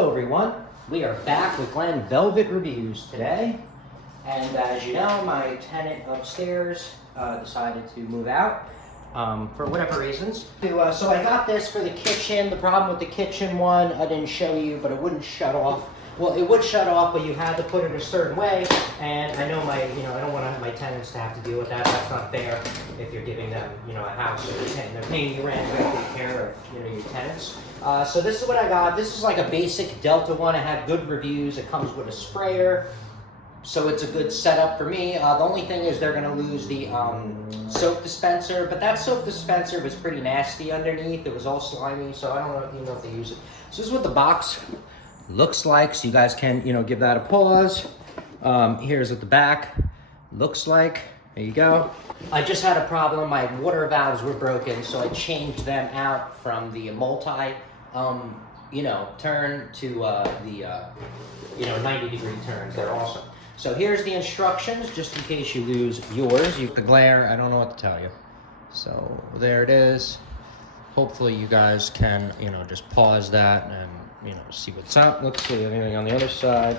Hello everyone, we are back with Glen Velvet Reviews today, and as you know, my tenant upstairs decided to move out for whatever reasons. So I got this for the kitchen. The problem with the kitchen one, I didn't show you, but it wouldn't shut off. Well, it would shut off, but you had to put it a certain way, and I know I don't want my tenants to have to deal with that. That's not fair if you're giving them, a house and they're paying you rent. You have to take care of, your tenants. So this is what I got. This is like a basic Delta one. It had good reviews. It comes with a sprayer, so it's a good setup for me. The only thing is they're gonna lose the soap dispenser, but that soap dispenser was pretty nasty underneath. It was all slimy, so I don't know if they use it. So this is what the box looks like, so you guys can give that a pause. Here's what the back looks like. There you go. I just had a problem. My water valves were broken, so I changed them out from the multi turn to the 90-degree turns. They're awesome. So here's the instructions, just in case you lose yours. The glare, I don't know what to tell you. So there it is. Hopefully you guys can just pause that and see what's up. Let's see anything on the other side.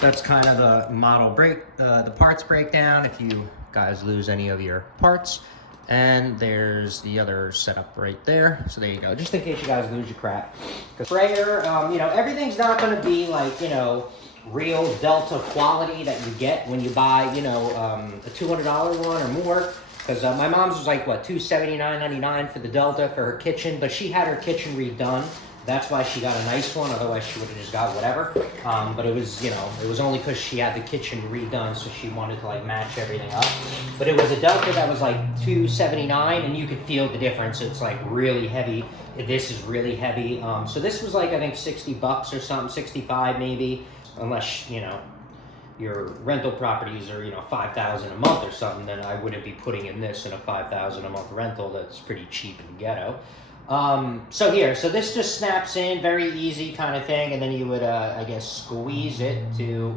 That's kind of the model the parts breakdown if you guys lose any of your parts. And there's the other setup right there. So there you go, just in case you guys lose your crap. The sprayer, everything's not going to be like real Delta quality that you get when you buy a $200 one or more. Because my mom's was like, what, $279.99 for the Delta for her kitchen, but she had her kitchen redone. That's why she got a nice one, otherwise she would have just got whatever. But it was, it was only because she had the kitchen redone, so she wanted to match everything up. But it was a Delta that was like $279, and you could feel the difference. It's like really heavy. This is really heavy. So this was like, I think $60 or something, 65 maybe, unless, your rental properties are, $5,000 a month or something, then I wouldn't be putting in this in a $5,000 a month rental. That's pretty cheap in the ghetto. So this just snaps in, very easy kind of thing, and then you would, I guess, squeeze it you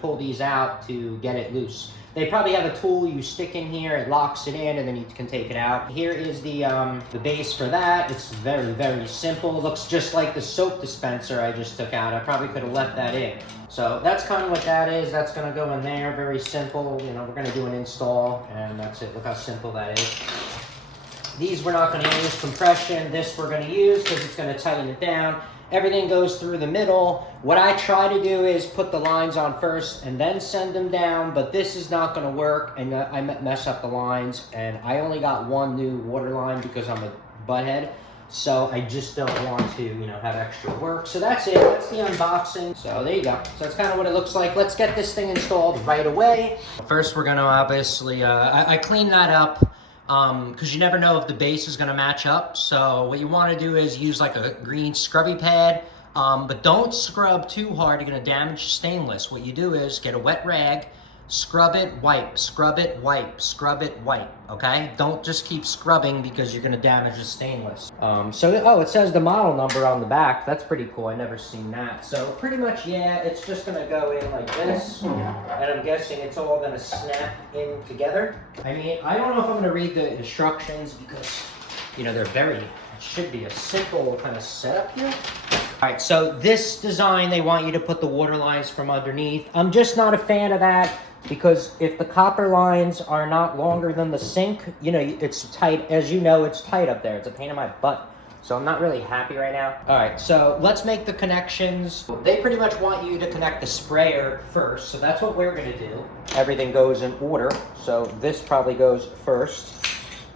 pull these out to get it loose. They probably have a tool you stick in here, it locks it in, and then you can take it out. Here is the base for that. It's very, very simple. It looks just like the soap dispenser I just took out. I probably could have left that in. So that's kind of what that is. That's gonna go in there, very simple. We're gonna do an install, and that's it. Look how simple that is. These we're not going to use compression. This we're going to use because it's going to tighten it down. Everything goes through the middle. What I try to do is put the lines on first and then send them down, but this is not going to work, and I mess up the lines, and I only got one new water line because I'm a butthead, so I just don't want to have extra work. So that's it. That's the unboxing. So there you go. So that's kind of what it looks like. Let's get this thing installed right away. First we're going to obviously I clean that up because you never know if the base is going to match up. So what you want to do is use like a green scrubby pad, but don't scrub too hard. You're going to damage stainless. What you do is get a wet rag, scrub it, wipe, scrub it, wipe, scrub it, wipe, okay? Don't just keep scrubbing because you're going to damage the stainless. It says the model number on the back. That's pretty cool. I never seen that. So pretty much, yeah, it's just going to go in like this, and I'm guessing it's all going to snap in together. I mean, I don't know if I'm going to read the instructions because, it should be a simple kind of setup here. All right, so this design, they want you to put the water lines from underneath. I'm just not a fan of that because if the copper lines are not longer than the sink, it's tight. As you know, it's tight up there. It's a pain in my butt. So I'm not really happy right now. All right, so let's make the connections. They pretty much want you to connect the sprayer first, so that's what we're gonna do. Everything goes in order, so this probably goes first,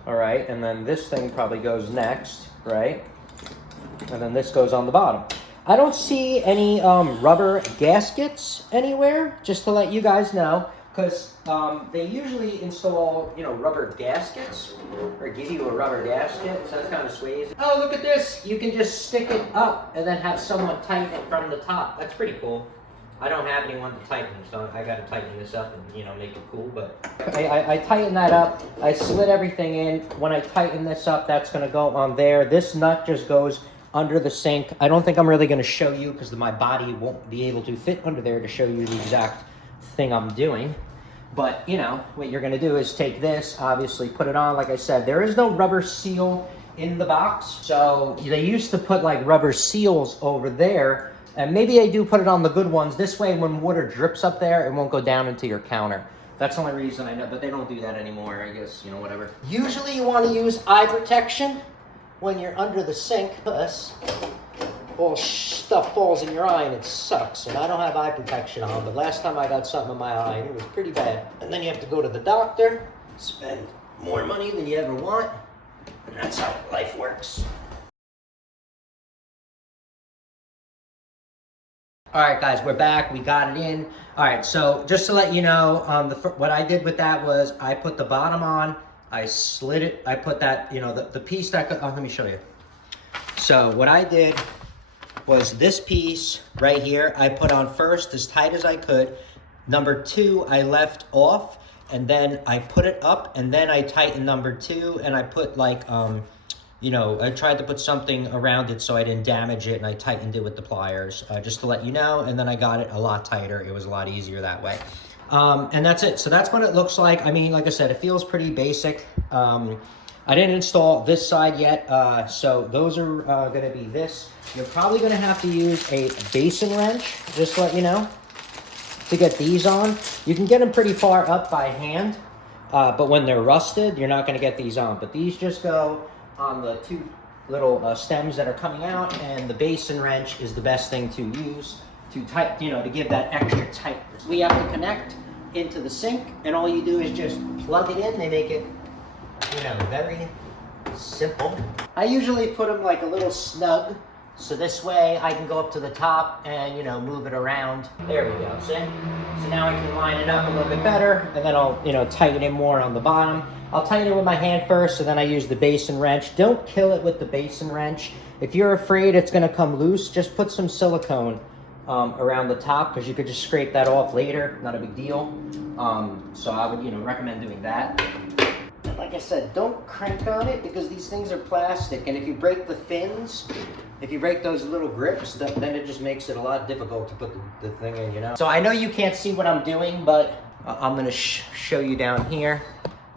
all right? And then this thing probably goes next, right? And then this goes on the bottom. I don't see any rubber gaskets anywhere, just to let you guys know, because they usually install, rubber gaskets, or give you a rubber gasket, so that's kind of sweet. Oh, look at this! You can just stick it up and then have someone tighten it from the top. That's pretty cool. I don't have anyone to tighten, so I gotta tighten this up and, make it cool, but I tighten that up. I slid everything in. When I tighten this up, that's gonna go on there. This nut just goes under the sink. I don't think I'm really going to show you because my body won't be able to fit under there to show you the exact thing I'm doing. But, what you're going to do is take this, obviously put it on. Like I said, there is no rubber seal in the box. So they used to put like rubber seals over there, and maybe they do put it on the good ones. This way, when water drips up there, it won't go down into your counter. That's the only reason I know, but they don't do that anymore, I guess, you know, whatever. Usually you want to use eye protection when you're under the sink, because all stuff falls in your eye and it sucks. And I don't have eye protection on, but last time I got something in my eye and it was pretty bad. And then you have to go to the doctor, spend more money than you ever want, and that's how life works. All right, guys, we're back. We got it in. All right, so just to let you know, what I did with that was I put the bottom on, I slid it, I put that, you know, the piece that, let me show you. So what I did was this piece right here, I put on first as tight as I could. Number 2, I left off, and then I put it up, and then I tightened number 2, and I put like, you know, I tried to put something around it so I didn't damage it, and I tightened it with the pliers, just to let you know, and then I got it a lot tighter. It was a lot easier that way. And that's it. So that's what it looks like. I mean, like I said, it feels pretty basic. I didn't install this side yet, so those are gonna be this. You're probably gonna have to use a basin wrench, just to let you know, to get these on. You can get them pretty far up by hand, but when they're rusted, you're not gonna get these on. But these just go on the 2 little stems that are coming out, and the basin wrench is the best thing to use to tight, you know, to give that extra tightness. We have to connect into the sink, and all you do is just plug it in. They make it, you know, very simple. I usually put them like a little snug, so this way I can go up to the top and, you know, move it around. There we go, see? So now I can line it up a little bit better, and then I'll, you know, tighten it more on the bottom. I'll tighten it with my hand first, and then I use the basin wrench. Don't kill it with the basin wrench. If you're afraid it's gonna come loose, just put some silicone around the top, because you could just scrape that off later, not a big deal. So I would, you know, recommend doing that. And like I said, don't crank on it, because these things are plastic, and if you break the fins, if you break those little grips, then it just makes it a lot difficult to put the thing in, you know? So I know you can't see what I'm doing, but I'm gonna show you down here,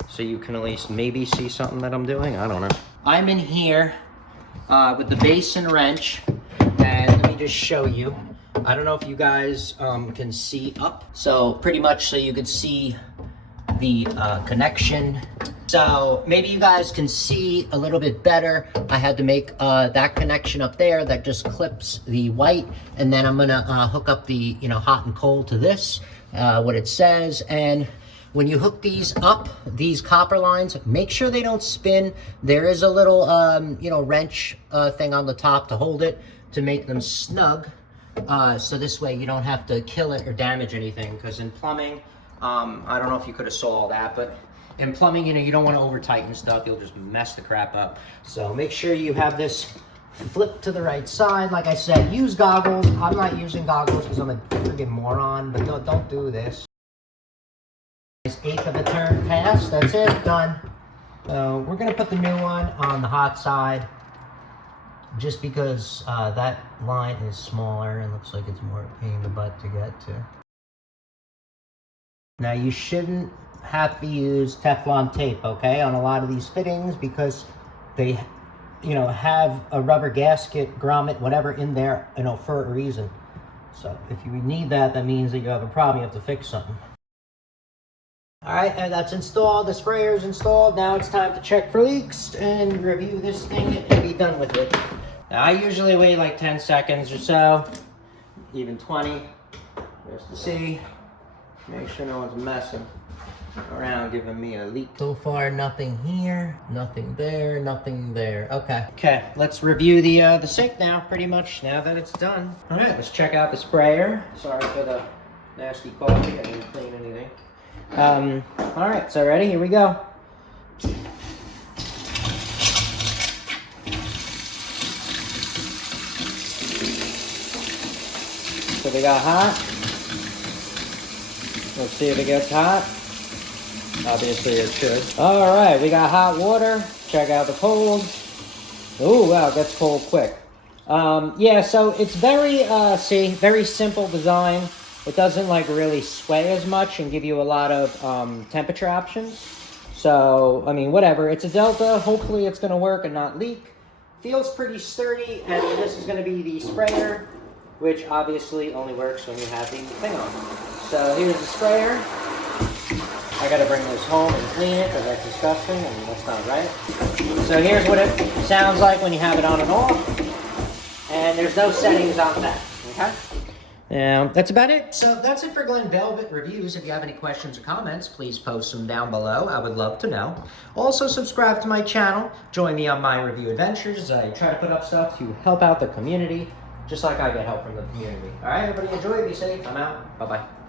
so you can at least maybe see something that I'm doing. I don't know. I'm in here with the basin wrench, and let me just show you. I don't know if you guys can see up. So pretty much so you can see the connection. So maybe you guys can see a little bit better. I had to make that connection up there that just clips the white, and then I'm gonna hook up the, you know, hot and cold to this, what it says. And when you hook these up, these copper lines, make sure they don't spin. There is a little, you know, wrench thing on the top to hold it, to make them snug. So this way you don't have to kill it or damage anything, because in plumbing, I don't know if you could have saw all that, but in plumbing, you know, you don't want to over tighten stuff. You'll just mess the crap up. So make sure you have this flipped to the right side. Like I said, use goggles. I'm not using goggles because I'm a friggin' moron, but don't do this. 1/8 of a turn pass, that's it, done. So we're gonna put the new one on the hot side, just because that line is smaller and looks like it's more a pain in the butt to get to. Now you shouldn't have to use Teflon tape, okay, on a lot of these fittings, because they, you know, have a rubber gasket, grommet, whatever in there, you know, for a reason. So if you need that, that means that you have a problem, you have to fix something. All right, and that's installed, the sprayer is installed. Now it's time to check for leaks and review this thing and be done with it. Now I usually wait like 10 seconds or so, even 20, just to see, make sure no one's messing around giving me a leak. So far, nothing here, nothing there, nothing there. Okay, let's review the sink now, pretty much, now that it's done. All right, let's check out the sprayer. Sorry for the nasty coffee, I didn't clean anything. All right, so ready? Here we go. So they got hot. Let's see if it gets hot. Obviously it should. All right, we got hot water. Check out the cold. Oh, wow, it gets cold quick. Yeah, so it's very, very simple design. It doesn't like really sway as much and give you a lot of temperature options. So, I mean, whatever. It's a Delta. Hopefully it's going to work and not leak. Feels pretty sturdy, and this is going to be the sprayer, which obviously only works when you have the thing on. So here's the sprayer. I got to bring this home and clean it because that's disgusting and that's not right. So here's what it sounds like when you have it on and off. And there's no settings on that, okay? That's about it. So that's it for Glen Velvet Reviews. If you have any questions or comments, please post them down below. I would love to know. Also, subscribe to my channel. Join me on my review adventures. I try to put up stuff to help out the community, just like I get help from the community. All right, everybody, enjoy. Be safe. I'm out. Bye-bye.